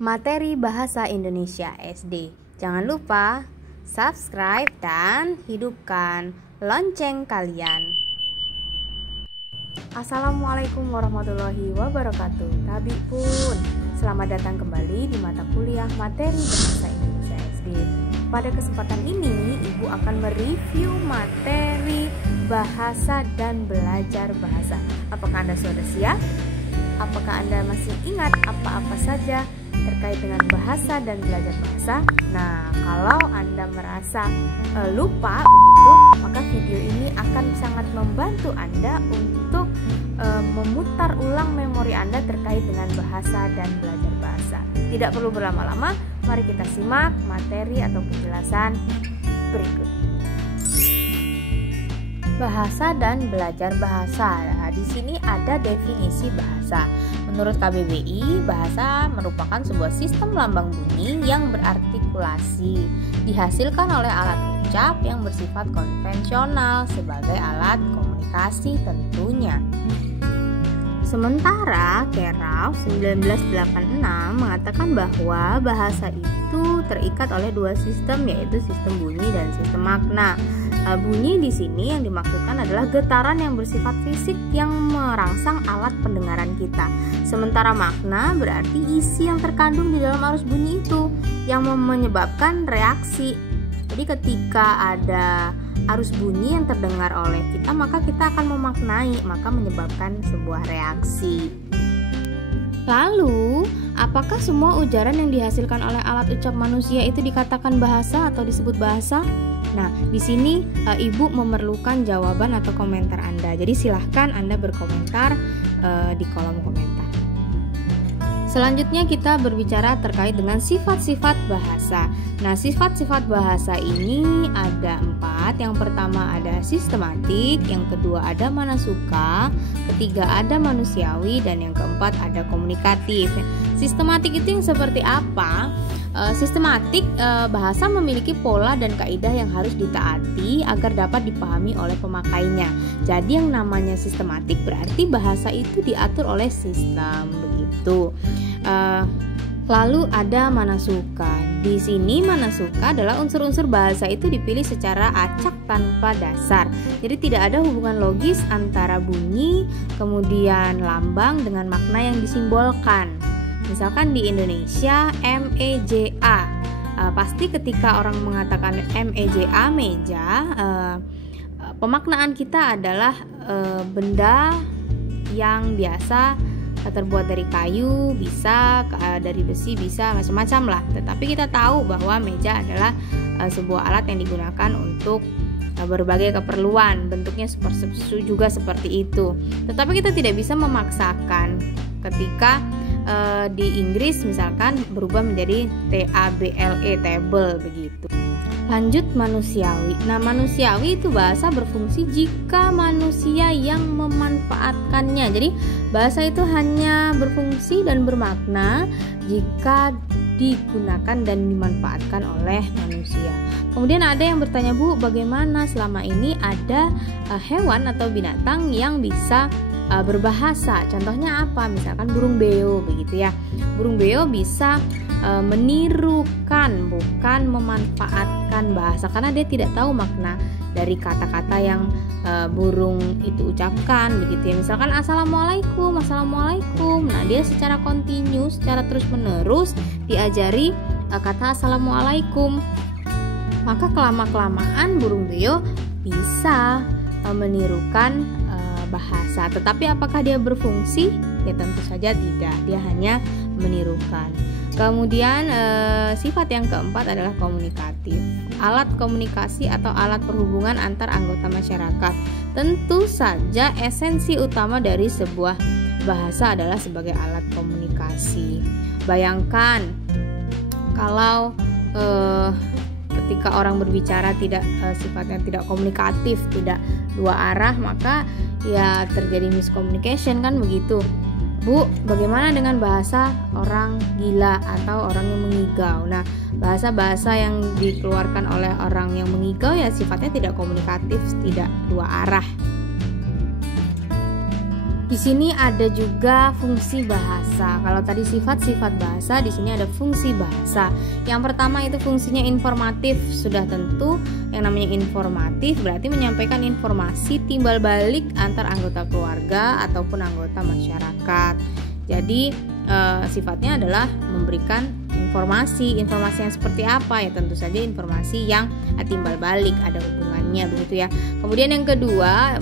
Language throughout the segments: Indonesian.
materi Bahasa Indonesia SD. Jangan lupa subscribe dan hidupkan lonceng kalian. Assalamualaikum warahmatullahi wabarakatuh. Tabi pun, selamat datang kembali di mata kuliah materi Bahasa Indonesia SD. Pada kesempatan ini, Ibu akan mereview materi bahasa dan belajar bahasa. Apakah Anda sudah siap? Apakah Anda masih ingat apa-apa saja terkait dengan bahasa dan belajar bahasa? Nah, kalau Anda merasa lupa begitu, maka video ini akan sangat membantu Anda untuk memutar ulang memori Anda terkait dengan bahasa dan belajar bahasa. Tidak perlu berlama-lama, mari kita simak materi atau penjelasan berikut. Bahasa dan belajar bahasa. Nah, di sini ada definisi bahasa. Menurut KBBI, bahasa merupakan sebuah sistem lambang bunyi yang berartikulasi, dihasilkan oleh alat ucap yang bersifat konvensional sebagai alat komunikasi tentunya. Sementara Kerau 1986 mengatakan bahwa bahasa itu terikat oleh dua sistem, yaitu sistem bunyi dan sistem makna. Bunyi di sini yang dimaksudkan adalah getaran yang bersifat fisik yang merangsang alat pendengaran kita. Sementara makna berarti isi yang terkandung di dalam arus bunyi itu yang menyebabkan reaksi. Jadi ketika ada arus bunyi yang terdengar oleh kita, maka kita akan memaknai, maka menyebabkan sebuah reaksi. Lalu, apakah semua ujaran yang dihasilkan oleh alat ucap manusia itu dikatakan bahasa atau disebut bahasa? Nah, di sini Ibu memerlukan jawaban atau komentar Anda. Jadi silahkan Anda berkomentar di kolom komentar. Selanjutnya kita berbicara terkait dengan sifat-sifat bahasa. Nah, sifat-sifat bahasa ini ada 4. Yang pertama ada sistematik, yang kedua ada manasuka, ketiga ada manusiawi, dan yang keempat ada komunikatif. Sistematik itu yang seperti apa? Sistematik bahasa memiliki pola dan kaidah yang harus ditaati agar dapat dipahami oleh pemakainya. Jadi yang namanya sistematik berarti bahasa itu diatur oleh sistem begitu. Lalu ada manasuka. Di sini manasuka adalah unsur-unsur bahasa itu dipilih secara acak tanpa dasar. Jadi tidak ada hubungan logis antara bunyi kemudian lambang dengan makna yang disimbolkan. Misalkan di Indonesia MEJA, pasti ketika orang mengatakan MEJA meja, pemaknaan kita adalah benda yang biasa terbuat dari kayu, bisa dari besi, bisa macam-macam lah. Tetapi kita tahu bahwa meja adalah sebuah alat yang digunakan untuk berbagai keperluan. Bentuknya juga seperti itu. Tetapi kita tidak bisa memaksakan ketika di Inggris misalkan berubah menjadi TABLE, table begitu. Lanjut manusiawi. Nah, manusiawi itu bahasa berfungsi jika manusia yang memanfaatkannya. Jadi bahasa itu hanya berfungsi dan bermakna jika digunakan dan dimanfaatkan oleh manusia. Kemudian ada yang bertanya, Bu, bagaimana selama ini ada hewan atau binatang yang bisa berbahasa? Contohnya apa? Misalkan burung beo begitu ya. Burung beo bisa menirukan, bukan memanfaatkan bahasa, karena dia tidak tahu makna dari kata-kata yang burung itu ucapkan begitu ya. Misalkan assalamualaikum, assalamualaikum. Nah, dia secara kontinu, secara terus-menerus diajari kata assalamualaikum. Maka kelama-kelamaan burung beo bisa menirukan bahasa. Tetapi apakah dia berfungsi? Ya tentu saja tidak. Dia hanya menirukan. Kemudian sifat yang keempat adalah komunikatif. Alat komunikasi atau alat perhubungan antar anggota masyarakat. Tentu saja esensi utama dari sebuah bahasa adalah sebagai alat komunikasi. Bayangkan kalau ketika orang berbicara tidak sifatnya tidak komunikatif, tidak dua arah, maka ya terjadi miscommunication kan begitu. Bu, bagaimana dengan bahasa orang gila atau orang yang mengigau? Nah, bahasa-bahasa yang dikeluarkan oleh orang yang mengigau ya sifatnya tidak komunikatif, tidak dua arah. Di sini ada juga fungsi bahasa. Kalau tadi sifat-sifat bahasa, di sini ada fungsi bahasa. Yang pertama itu fungsinya informatif. Sudah tentu yang namanya informatif berarti menyampaikan informasi timbal balik antar anggota keluarga ataupun anggota masyarakat. Jadi sifatnya adalah memberikan informasi yang seperti apa? Ya tentu saja informasi yang timbal balik, ada hubungannya begitu ya. Kemudian yang kedua,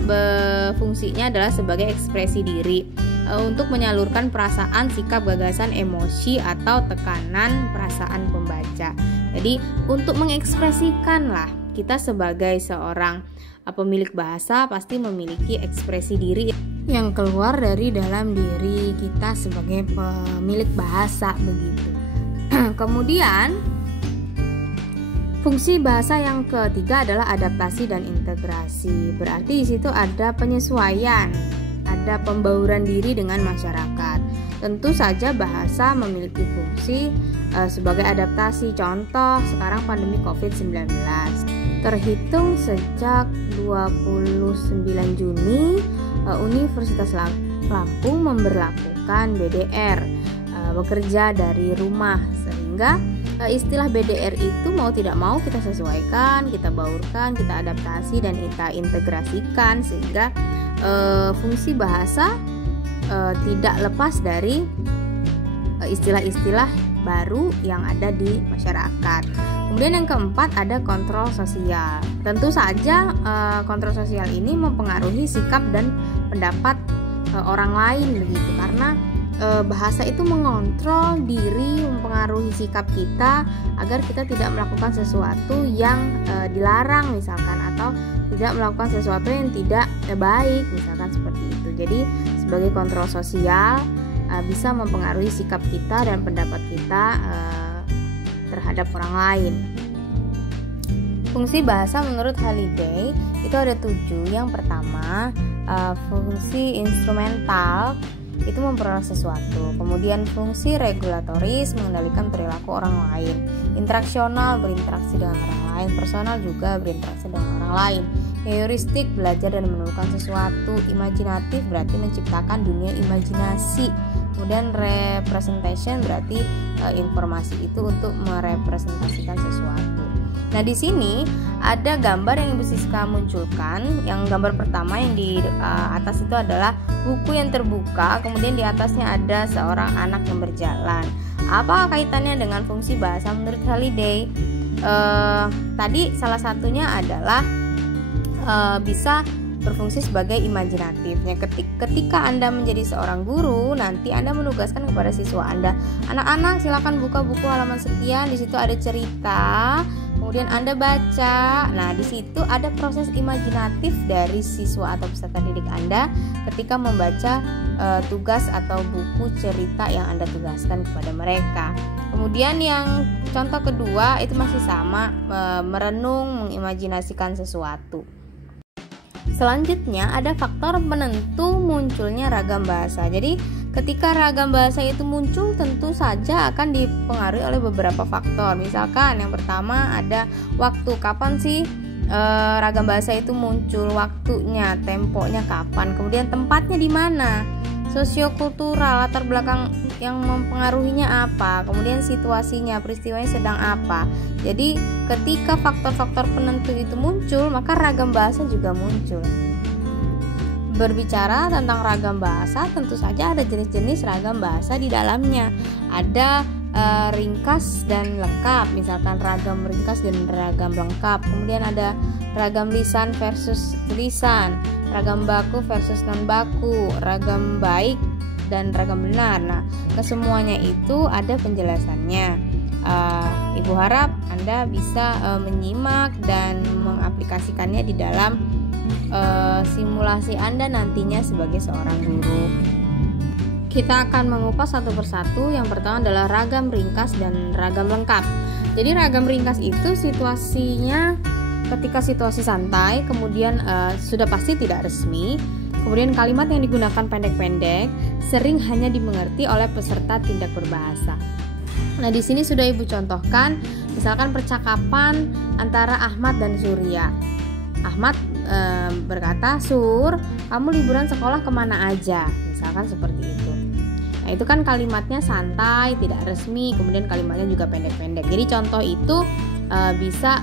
fungsinya adalah sebagai ekspresi diri untuk menyalurkan perasaan, sikap, gagasan, emosi atau tekanan perasaan pembaca. Jadi untuk mengekspresikan lah, kita sebagai seorang pemilik bahasa pasti memiliki ekspresi diri yang keluar dari dalam diri kita sebagai pemilik bahasa begitu. Kemudian fungsi bahasa yang ketiga adalah adaptasi dan integrasi. Berarti di situ ada penyesuaian, ada pembauran diri dengan masyarakat. Tentu saja bahasa memiliki fungsi sebagai adaptasi. Contoh sekarang pandemi COVID-19. Terhitung sejak 29 Juni Universitas Lampung memberlakukan BDR, bekerja dari rumah, sehingga istilah BDR itu mau tidak mau kita sesuaikan, kita baurkan, kita adaptasi dan kita integrasikan sehingga fungsi bahasa tidak lepas dari istilah-istilah baru yang ada di masyarakat. Kemudian yang keempat ada kontrol sosial. Tentu saja kontrol sosial ini mempengaruhi sikap dan pendapat orang lain begitu, karena bahasa itu mengontrol diri, mempengaruhi sikap kita agar kita tidak melakukan sesuatu yang dilarang misalkan, atau tidak melakukan sesuatu yang tidak baik misalkan seperti itu. Jadi sebagai kontrol sosial bisa mempengaruhi sikap kita dan pendapat kita terhadap orang lain. Fungsi bahasa menurut Halliday itu ada 7. Yang pertama, fungsi instrumental itu memperoleh sesuatu. Kemudian fungsi regulatoris mengendalikan perilaku orang lain. Interaksional berinteraksi dengan orang lain. Personal juga berinteraksi dengan orang lain. Heuristik belajar dan menemukan sesuatu. Imajinatif berarti menciptakan dunia imajinasi. Kemudian representation berarti informasi itu untuk merepresentasikan sesuatu. Nah, di sini ada gambar yang Ibu Siska munculkan. Yang gambar pertama yang di atas itu adalah buku yang terbuka, kemudian di atasnya ada seorang anak yang berjalan. Apa kaitannya dengan fungsi bahasa menurut Halliday? Tadi salah satunya adalah bisa berfungsi sebagai imajinatifnya. Ketika Anda menjadi seorang guru, nanti Anda menugaskan kepada siswa Anda, anak-anak silakan buka buku halaman sekian, di situ ada cerita, kemudian Anda baca. Nah, di situ ada proses imajinatif dari siswa atau peserta didik Anda ketika membaca tugas atau buku cerita yang Anda tugaskan kepada mereka. Kemudian yang contoh kedua itu masih sama, merenung, mengimajinasikan sesuatu. Selanjutnya ada faktor penentu munculnya ragam bahasa. Jadi ketika ragam bahasa itu muncul tentu saja akan dipengaruhi oleh beberapa faktor. Misalkan yang pertama ada waktu. Kapan sih ragam bahasa itu muncul? Waktunya, temponya kapan? Kemudian tempatnya di mana? Sosiokultural, latar belakang yang mempengaruhinya apa? Kemudian situasinya, peristiwanya sedang apa? Jadi ketika faktor-faktor penentu itu muncul, maka ragam bahasa juga muncul. Berbicara tentang ragam bahasa, tentu saja ada jenis-jenis ragam bahasa di dalamnya. Ada ringkas dan lengkap, misalkan ragam ringkas dan ragam lengkap. Kemudian ada ragam lisan versus lisan, ragam baku versus non baku, ragam baik dan ragam benar. Nah, kesemuanya itu ada penjelasannya. Ibu harap Anda bisa menyimak dan mengaplikasikannya di dalam simulasi Anda nantinya sebagai seorang guru. Kita akan mengupas satu persatu. Yang pertama adalah ragam ringkas dan ragam lengkap. Jadi ragam ringkas itu situasinya ketika situasi santai, kemudian sudah pasti tidak resmi, kemudian kalimat yang digunakan pendek-pendek, sering hanya dimengerti oleh peserta tindak berbahasa. Nah, di sini sudah Ibu contohkan, misalkan percakapan antara Ahmad dan Surya. Ahmad berkata, "Sur, kamu liburan sekolah kemana aja?" Misalkan seperti itu. Nah, itu kan kalimatnya santai, tidak resmi, kemudian kalimatnya juga pendek-pendek. Jadi contoh itu bisa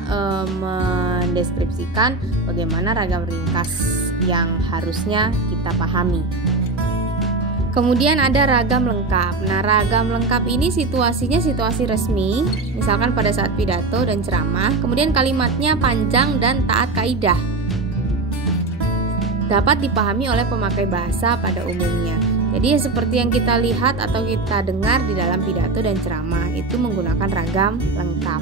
mendeskripsikan bagaimana ragam ringkas yang harusnya kita pahami. Kemudian ada ragam lengkap. Nah, ragam lengkap ini situasinya situasi resmi, misalkan pada saat pidato dan ceramah. Kemudian kalimatnya panjang dan taat kaidah. Dapat dipahami oleh pemakai bahasa pada umumnya. Jadi seperti yang kita lihat atau kita dengar di dalam pidato dan ceramah itu menggunakan ragam lengkap.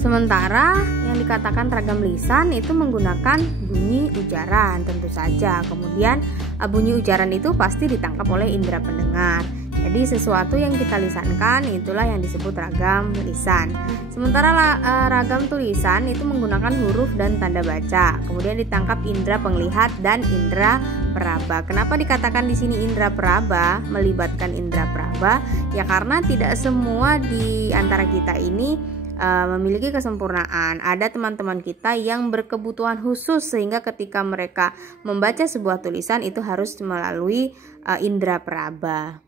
Sementara yang dikatakan ragam lisan itu menggunakan bunyi ujaran tentu saja. Kemudian bunyi ujaran itu pasti ditangkap oleh indera pendengar. Jadi sesuatu yang kita lisankan itulah yang disebut ragam lisan. Sementara ragam tulisan itu menggunakan huruf dan tanda baca. Kemudian ditangkap indera penglihat dan indera peraba. Kenapa dikatakan di sini indera peraba, melibatkan indera peraba? Ya karena tidak semua di antara kita ini memiliki kesempurnaan. Ada teman-teman kita yang berkebutuhan khusus sehingga ketika mereka membaca sebuah tulisan itu harus melalui indera peraba.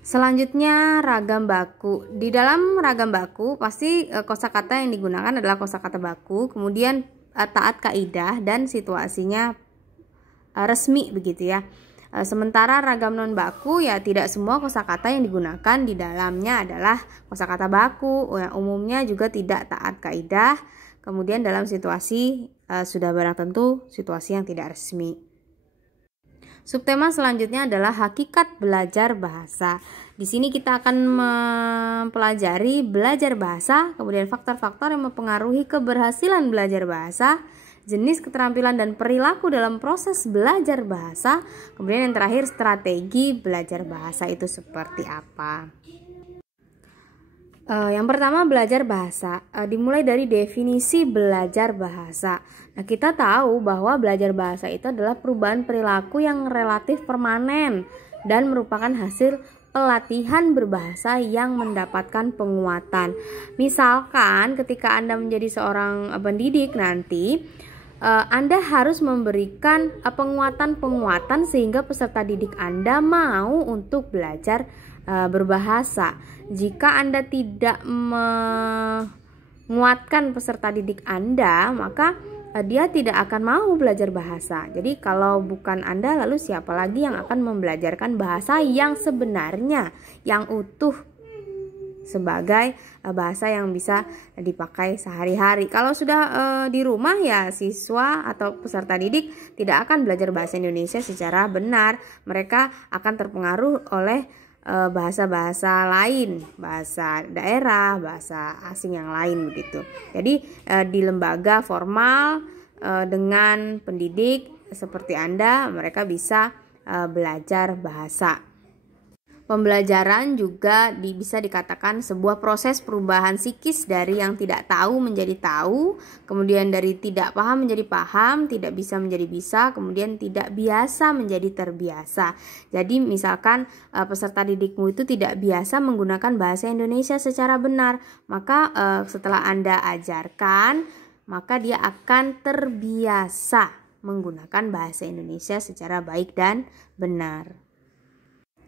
Selanjutnya ragam baku. Di dalam ragam baku pasti kosakata yang digunakan adalah kosakata baku, kemudian taat kaidah dan situasinya resmi begitu ya. Sementara ragam non baku ya tidak semua kosakata yang digunakan di dalamnya adalah kosakata baku, yang umumnya juga tidak taat kaidah. Kemudian dalam situasi sudah barang tentu situasi yang tidak resmi. Subtema selanjutnya adalah hakikat belajar bahasa. Di sini kita akan mempelajari belajar bahasa, kemudian faktor-faktor yang mempengaruhi keberhasilan belajar bahasa, jenis keterampilan dan perilaku dalam proses belajar bahasa, kemudian yang terakhir strategi belajar bahasa itu seperti apa. Yang pertama belajar bahasa, dimulai dari definisi belajar bahasa. Nah, kita tahu bahwa belajar bahasa itu adalah perubahan perilaku yang relatif permanen dan merupakan hasil pelatihan berbahasa yang mendapatkan penguatan. Misalkan ketika Anda menjadi seorang pendidik nanti, Anda harus memberikan penguatan-penguatan sehingga peserta didik Anda mau untuk belajar berbahasa. Jika Anda tidak menguatkan peserta didik Anda, maka dia tidak akan mau belajar bahasa. Jadi kalau bukan Anda, lalu siapa lagi yang akan membelajarkan bahasa yang sebenarnya, yang utuh sebagai bahasa yang bisa dipakai sehari-hari. Kalau sudah di rumah ya siswa atau peserta didik tidak akan belajar bahasa Indonesia secara benar. Mereka akan terpengaruh oleh bahasa-bahasa lain, bahasa daerah, bahasa asing yang lain begitu. Jadi di lembaga formal dengan pendidik seperti Anda, mereka bisa belajar bahasa. Pembelajaran juga bisa dikatakan sebuah proses perubahan psikis dari yang tidak tahu menjadi tahu, kemudian dari tidak paham menjadi paham, tidak bisa menjadi bisa, kemudian tidak biasa menjadi terbiasa. Jadi misalkan peserta didikmu itu tidak biasa menggunakan bahasa Indonesia secara benar, maka setelah Anda ajarkan, maka dia akan terbiasa menggunakan bahasa Indonesia secara baik dan benar.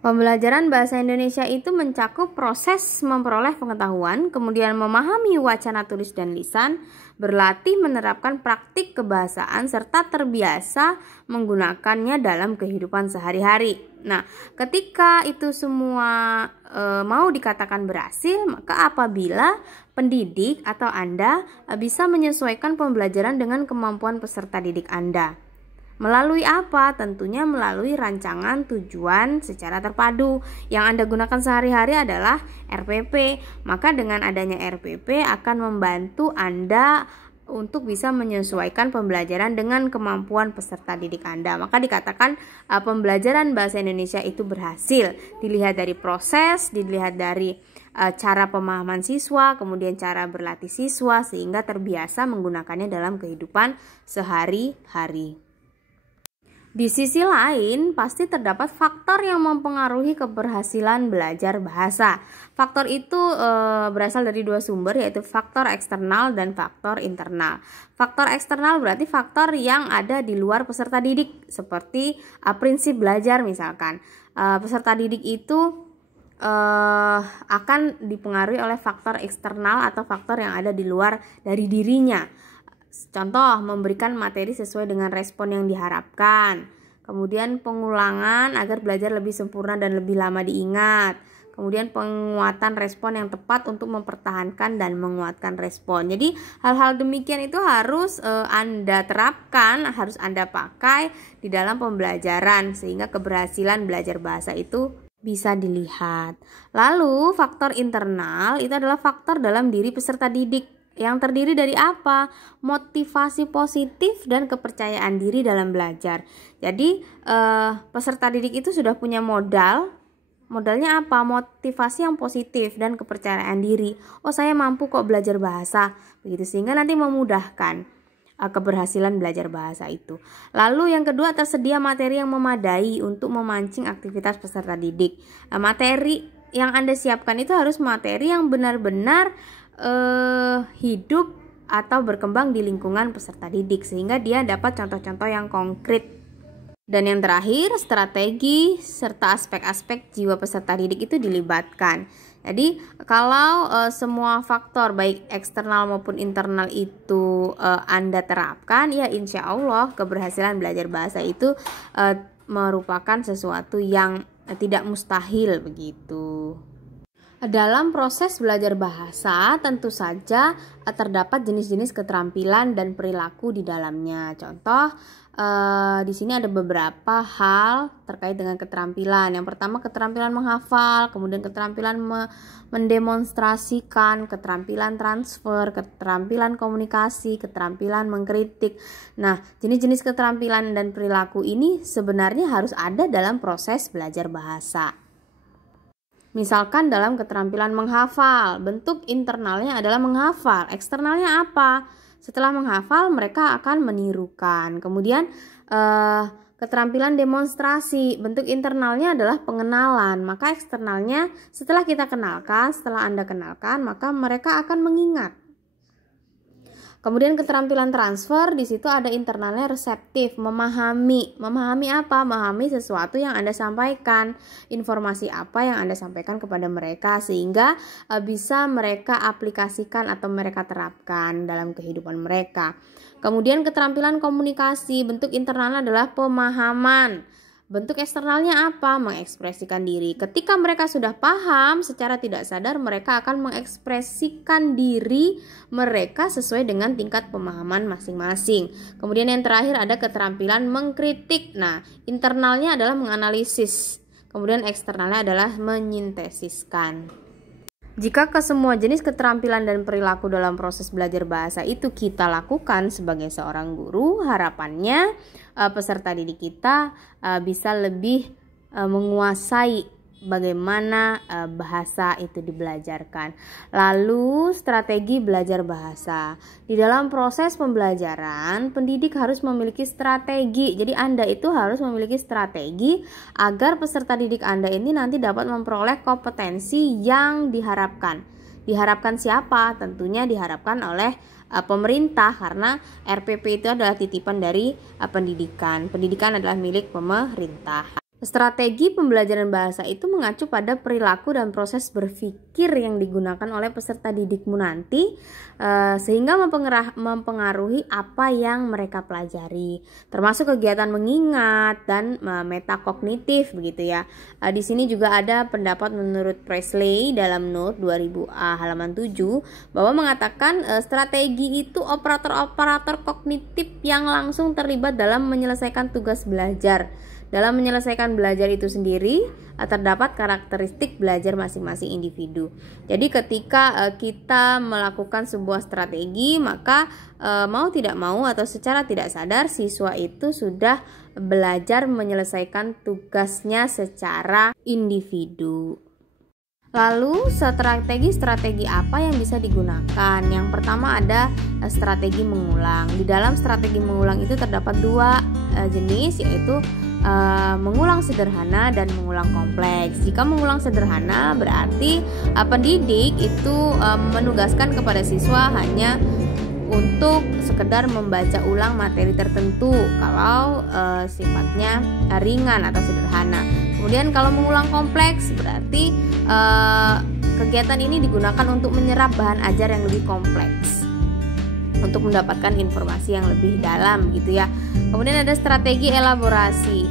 Pembelajaran bahasa Indonesia itu mencakup proses memperoleh pengetahuan, kemudian memahami wacana tulis dan lisan, berlatih menerapkan praktik kebahasaan, serta terbiasa menggunakannya dalam kehidupan sehari-hari. Nah, ketika itu semua mau dikatakan berhasil, maka apabila pendidik atau Anda bisa menyesuaikan pembelajaran dengan kemampuan peserta didik Anda. Melalui apa? Tentunya melalui rancangan tujuan secara terpadu. Yang Anda gunakan sehari-hari adalah RPP. Maka dengan adanya RPP akan membantu Anda untuk bisa menyesuaikan pembelajaran dengan kemampuan peserta didik Anda. Maka dikatakan pembelajaran bahasa Indonesia itu berhasil. Dilihat dari proses, dilihat dari cara pemahaman siswa, kemudian cara berlatih siswa sehingga terbiasa menggunakannya dalam kehidupan sehari-hari. Di sisi lain, pasti terdapat faktor yang mempengaruhi keberhasilan belajar bahasa. Faktor itu berasal dari dua sumber, yaitu faktor eksternal dan faktor internal. Faktor eksternal berarti faktor yang ada di luar peserta didik, seperti prinsip belajar misalkan. Peserta didik itu akan dipengaruhi oleh faktor eksternal atau faktor yang ada di luar dari dirinya. Contoh, memberikan materi sesuai dengan respon yang diharapkan. Kemudian pengulangan agar belajar lebih sempurna dan lebih lama diingat. Kemudian penguatan respon yang tepat untuk mempertahankan dan menguatkan respon. Jadi hal-hal demikian itu harus Anda terapkan, harus Anda pakai di dalam pembelajaran sehingga keberhasilan belajar bahasa itu bisa dilihat. Lalu faktor internal itu adalah faktor dalam diri peserta didik yang terdiri dari apa? Motivasi positif dan kepercayaan diri dalam belajar. Jadi peserta didik itu sudah punya modal. Modalnya apa? Motivasi yang positif dan kepercayaan diri. Oh, saya mampu kok belajar bahasa. Begitu, sehingga nanti memudahkan keberhasilan belajar bahasa itu. Lalu yang kedua, tersedia materi yang memadai untuk memancing aktivitas peserta didik. Materi yang Anda siapkan itu harus materi yang benar-benar hidup atau berkembang di lingkungan peserta didik sehingga dia dapat contoh-contoh yang konkret. Dan yang terakhir, strategi serta aspek-aspek jiwa peserta didik itu dilibatkan. Jadi kalau semua faktor baik eksternal maupun internal itu Anda terapkan, ya insya Allah keberhasilan belajar bahasa itu merupakan sesuatu yang tidak mustahil begitu. Dalam proses belajar bahasa tentu saja terdapat jenis-jenis keterampilan dan perilaku di dalamnya. Contoh, di sini ada beberapa hal terkait dengan keterampilan. Yang pertama, keterampilan menghafal, kemudian keterampilan mendemonstrasikan, keterampilan transfer, keterampilan komunikasi, keterampilan mengkritik. Nah, jenis-jenis keterampilan dan perilaku ini sebenarnya harus ada dalam proses belajar bahasa. Misalkan dalam keterampilan menghafal, bentuk internalnya adalah menghafal, eksternalnya apa? Setelah menghafal, mereka akan menirukan. Kemudian keterampilan demonstrasi, bentuk internalnya adalah pengenalan, maka eksternalnya setelah kita kenalkan, setelah Anda kenalkan, maka mereka akan mengingat. Kemudian keterampilan transfer, di situ ada internalnya reseptif, memahami. Memahami apa? Memahami sesuatu yang Anda sampaikan, informasi apa yang Anda sampaikan kepada mereka sehingga bisa mereka aplikasikan atau mereka terapkan dalam kehidupan mereka. Kemudian keterampilan komunikasi, bentuk internalnya adalah pemahaman. Bentuk eksternalnya apa? Mengekspresikan diri. Ketika mereka sudah paham, secara tidak sadar mereka akan mengekspresikan diri mereka sesuai dengan tingkat pemahaman masing-masing. Kemudian yang terakhir ada keterampilan mengkritik. Nah, internalnya adalah menganalisis. Kemudian eksternalnya adalah menyintesiskan. Jika kesemua jenis keterampilan dan perilaku dalam proses belajar bahasa itu kita lakukan sebagai seorang guru, harapannya peserta didik kita bisa lebih menguasai bagaimana bahasa itu dibelajarkan. Lalu strategi belajar bahasa. Di dalam proses pembelajaran, pendidik harus memiliki strategi. Jadi Anda itu harus memiliki strategi agar peserta didik Anda ini nanti dapat memperoleh kompetensi yang diharapkan. Diharapkan siapa? Tentunya diharapkan oleh pemerintah karena RPP itu adalah titipan dari pendidikan. Pendidikan adalah milik pemerintah. Strategi pembelajaran bahasa itu mengacu pada perilaku dan proses berpikir yang digunakan oleh peserta didikmu nanti sehingga mempengaruhi apa yang mereka pelajari, termasuk kegiatan mengingat dan metakognitif begitu ya. Di sini juga ada pendapat menurut Presley dalam Note 2000A halaman 7 bahwa mengatakan strategi itu operator-operator kognitif yang langsung terlibat dalam menyelesaikan tugas belajar. Dalam menyelesaikan belajar itu sendiri terdapat karakteristik belajar masing-masing individu. Jadi ketika kita melakukan sebuah strategi, maka mau tidak mau atau secara tidak sadar siswa itu sudah belajar menyelesaikan tugasnya secara individu. Lalu strategi apa yang bisa digunakan? Yang pertama ada strategi mengulang. Di dalam strategi mengulang itu terdapat dua jenis, yaitu mengulang sederhana dan mengulang kompleks. Jika mengulang sederhana berarti pendidik itu menugaskan kepada siswa hanya untuk sekedar membaca ulang materi tertentu kalau sifatnya ringan atau sederhana. Kemudian kalau mengulang kompleks berarti kegiatan ini digunakan untuk menyerap bahan ajar yang lebih kompleks untuk mendapatkan informasi yang lebih dalam gitu ya. Kemudian ada strategi elaborasi,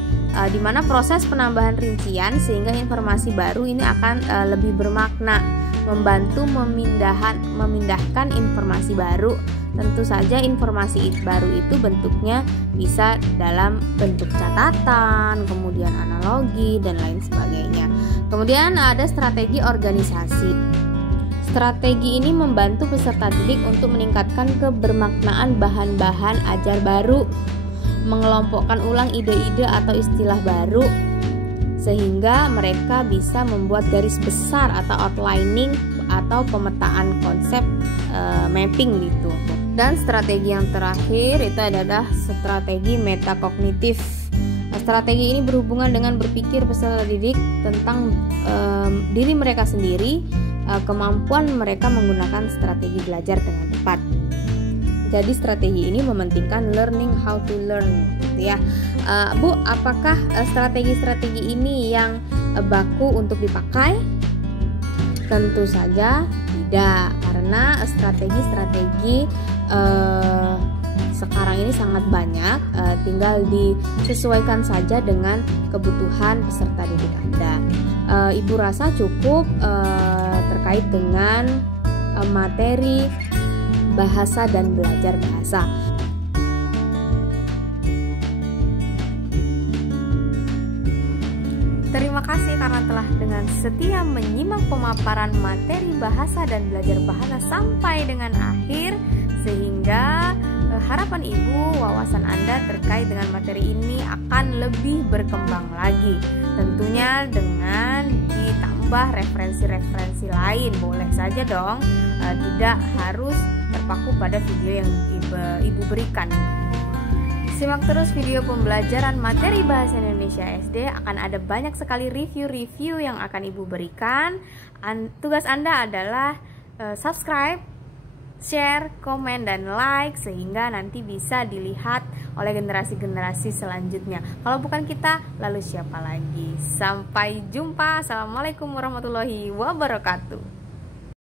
di mana proses penambahan rincian sehingga informasi baru ini akan lebih bermakna, membantu memindahkan informasi baru. Tentu saja informasi baru itu bentuknya bisa dalam bentuk catatan, kemudian analogi dan lain sebagainya. Kemudian ada strategi organisasi. Strategi ini membantu peserta didik untuk meningkatkan kebermaknaan bahan-bahan ajar baru, mengelompokkan ulang ide-ide atau istilah baru, sehingga mereka bisa membuat garis besar atau outlining atau pemetaan konsep mapping gitu. Dan strategi yang terakhir itu adalah strategi metakognitif. Strategi ini berhubungan dengan berpikir peserta didik tentang diri mereka sendiri, kemampuan mereka menggunakan strategi belajar dengan tepat. Jadi strategi ini mementingkan learning how to learn gitu ya. Bu, apakah strategi-strategi ini yang baku untuk dipakai? Tentu saja tidak, karena strategi-strategi sekarang ini sangat banyak, tinggal disesuaikan saja dengan kebutuhan peserta didik Anda. Ibu rasa cukup terkait dengan materi bahasa dan belajar bahasa. Terima kasih karena telah dengan setia menyimak pemaparan materi bahasa dan belajar bahasa sampai dengan akhir, sehingga harapan Ibu, wawasan Anda terkait dengan materi ini akan lebih berkembang lagi. Tentunya dengan ditambah referensi-referensi lain, boleh saja dong, tidak harus terpaku pada video yang Ibu berikan. Simak terus video pembelajaran materi Bahasa Indonesia SD, akan ada banyak sekali review-review yang akan Ibu berikan. Tugas Anda adalah subscribe, share, komen, dan like, sehingga nanti bisa dilihat oleh generasi-generasi selanjutnya. Kalau bukan kita, lalu siapa lagi? Sampai jumpa. Assalamualaikum warahmatullahi wabarakatuh.